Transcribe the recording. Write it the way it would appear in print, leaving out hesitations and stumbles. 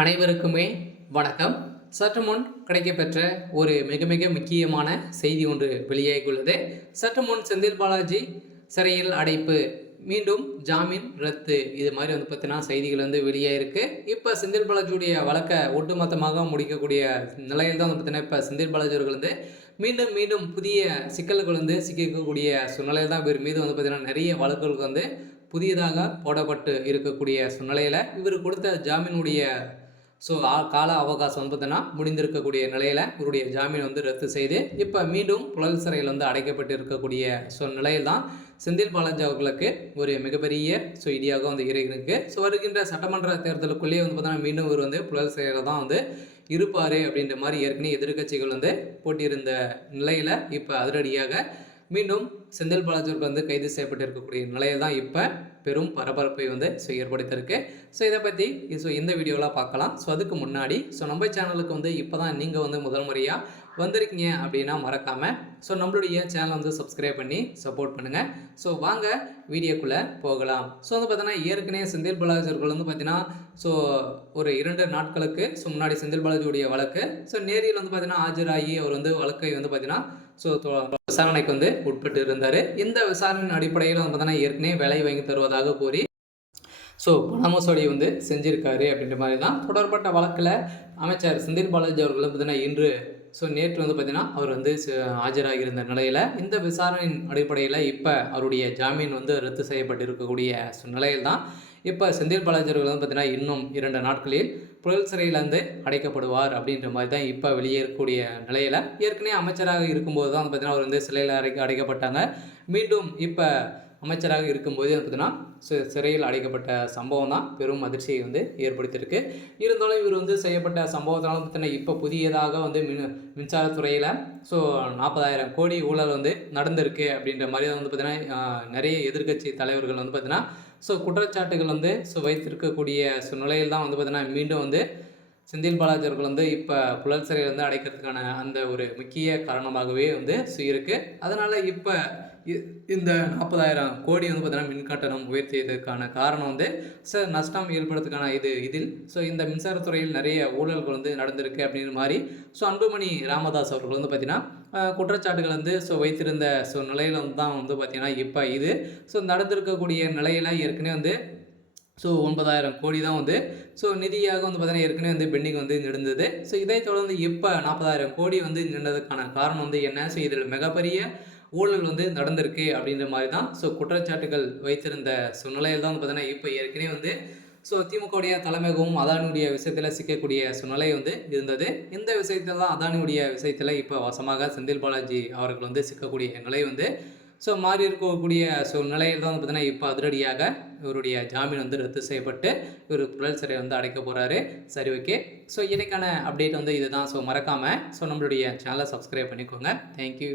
அனைவருக்குமே வணக்கம். சற்று முன் கிடைக்கப்பெற்ற ஒரு மிக மிக முக்கியமான செய்தி ஒன்று வெளியாகியுள்ளது. சற்று முன் செந்தில் பாலாஜி சிறையில் அடைப்பு, மீண்டும் ஜாமீன் ரத்து, இது மாதிரி பார்த்தீங்கன்னா செய்திகள் வெளியாயிருக்கு. இப்போ செந்தில் பாலாஜியுடைய வழக்கை ஒட்டுமொத்தமாக முடிக்கக்கூடிய நிலையில் தான் பார்த்தீங்கன்னா இப்போ செந்தில் பாலாஜி அவர்கள் மீண்டும் மீண்டும் புதிய சிக்கல்கள் சிக்கிக்கக்கூடிய சூழ்நிலையில் தான் இவர் மீது பார்த்தீங்கன்னா நிறைய வழக்குகளுக்கு புதியதாக போடப்பட்டு இருக்கக்கூடிய சூழ்நிலையில் இவர் கொடுத்த ஜாமீனுடைய கால அவகாசம் பார்த்தீங்கன்னா முடிந்திருக்கக்கூடிய நிலையில் இவருடைய ஜாமீன் ரத்து செய்து இப்போ மீண்டும் புழல் சிறையில் அடைக்கப்பட்டு இருக்கக்கூடிய நிலையில் தான் செந்தில் பாலாஜி அவர்களுக்கு ஒரு மிகப்பெரிய இடியாக இருக்கு. வருகின்ற சட்டமன்ற தேர்தலுக்குள்ளேயே பார்த்தீங்கன்னா மீண்டும் இவர் புழல் சிறையில் தான் இருப்பார் அப்படின்ற மாதிரி ஏற்கனவே எதிர்கட்சிகள் போட்டியிருந்த நிலையில் இப்போ அதிரடியாக மீண்டும் செந்தில் பாலாஜி கைது செய்யப்பட்டு இருக்கக்கூடிய நிலையில் தான் இப்போ பெரும் பரபரப்பை ஏற்படுத்தியிருக்கு. இதை பற்றி இந்த வீடியோவில் பார்க்கலாம். அதுக்கு முன்னாடி நம்ம சேனலுக்கு இப்போ தான் நீங்கள் முதல் முறையாக வந்திருக்கீங்க அப்படின்னா மறக்காமல் நம்மளுடைய சேனலை சப்ஸ்கிரைப் பண்ணி சப்போர்ட் பண்ணுங்கள். வாங்க வீடியோக்குள்ளே போகலாம். பார்த்தீங்கன்னா ஏற்கனவே செந்தில் பாலாஜி அவர்கள் பார்த்தீங்கன்னா ஒரு 2 நாட்களுக்கு முன்னாடி செந்தில் பாலாஜியுடைய வழக்கு நேரில் பார்த்தீங்கன்னா ஆஜராகி அவர் வழக்கை பார்த்தீங்கன்னா விசாரணைக்கு உட்பட்டு இருந்தார். இந்த விசாரணையின் அடிப்படையில் பார்த்தீங்கன்னா ஏற்கனவே வேலை வாங்கி தருவதாக கூறி பண மோசடி செஞ்சிருக்காரு அப்படின்ற மாதிரி தான் தொடர்பட்ட வழக்கில் அமைச்சர் செந்தில் பாலாஜி அவர்கள் பார்த்தீங்கன்னா இன்று நேற்று பார்த்தீங்கன்னா அவர் ஆஜராகியிருந்த நிலையில் இந்த விசாரணையின் அடிப்படையில் இப்போ அவருடைய ஜாமீன் ரத்து செய்யப்பட்டு இருக்கக்கூடிய நிலையில் தான் இப்போ செந்தில் பாலாஜி அவர்கள் பார்த்தீங்கன்னா இன்னும் 2 நாட்களில் புழல் சிறையில் அடைக்கப்படுவார் அப்படின்ற மாதிரி தான் இப்போ வெளியேறக்கூடிய நிலையில் ஏற்கனவே அமைச்சராக இருக்கும்போது தான் பார்த்தீங்கன்னா அவர் சிறையில் அடைக்கப்பட்டாங்க. மீண்டும் இப்போ அமைச்சராக இருக்கும்போது பார்த்தீங்கன்னா சிறையில் அடைக்கப்பட்ட சம்பவம் தான் பெரும் அதிர்ச்சியை ஏற்படுத்தியிருக்கு. இருந்தாலும் இவர் செய்யப்பட்ட சம்பவத்தால் பார்த்தீங்கன்னா இப்போ புதியதாக மின்சாரத்துறையில் 40,000 கோடி ஊழல் நடந்திருக்கு அப்படின்ற மாதிரி தான் பார்த்தீங்கன்னா நிறைய எதிர்க்கட்சி தலைவர்கள் பார்த்தீங்கன்னா குற்றச்சாட்டுகள் வைத்திருக்கக்கூடிய நிலையில் தான் பார்த்தீங்கன்னா மீண்டும் செந்தில் பாலாஜி அவர்கள் இப்போ புழல் சிறையில் அடைக்கிறதுக்கான அந்த ஒரு முக்கிய காரணமாகவே இருக்குது. அதனால் இப்போ இந்த 40,000 கோடி பார்த்தீங்கன்னா மின் கட்டணம் உயர்த்தியதற்கான காரணம் நஷ்டம் ஏற்படுறதுக்கான இதில் இந்த மின்சாரத்துறையில் நிறைய ஊழல்கள் நடந்திருக்கு அப்படின்ற மாதிரி அன்புமணி ராமதாஸ் அவர்கள் பார்த்தீங்கன்னா குற்றச்சாட்டுகள் வைத்திருந்த நிலையில் தான் பார்த்தீங்கன்னா இப்போ இது நடந்திருக்கக்கூடிய நிலையில் ஏற்கனவே 9,000 கோடி தான் நிதியாக பார்த்தீங்கன்னா ஏற்கனவே பெண்டிங் நடந்தது. இதை தொடர்ந்து இப்போ 40,000 கோடி நின்றதுக்கான காரணம் என்ன, இதில் மிகப்பெரிய ஊழல் நடந்திருக்கு அப்படின்ற மாதிரி தான் குற்றச்சாட்டுகள் வைத்திருந்த நிலையில் தான் பார்த்தீங்கன்னா இப்போ ஏற்கனவே திமுகவுடைய தலைமையகமும் அதானியுடைய விஷயத்தில் சிக்கக்கூடிய நிலை இருந்தது. இந்த விஷயத்தில் தான் அதானியுடைய விஷயத்தில் இப்போ வசமாக செந்தில் பாலாஜி அவர்கள் சிக்கக்கூடிய நிலை மாறி இருக்கக்கூடிய நிலையில் தான் பார்த்தீங்கன்னா இப்போ அதிரடியாக இவருடைய ஜாமீன் ரத்து செய்யப்பட்டு இவர் புழல் சிறை அடைக்க போகிறாரு. சரி, ஓகே. இன்றைக்கான அப்டேட் இதுதான். மறக்காமல் நம்மளுடைய சேனலை சப்ஸ்கிரைப் பண்ணிக்கோங்க. தேங்க்யூ.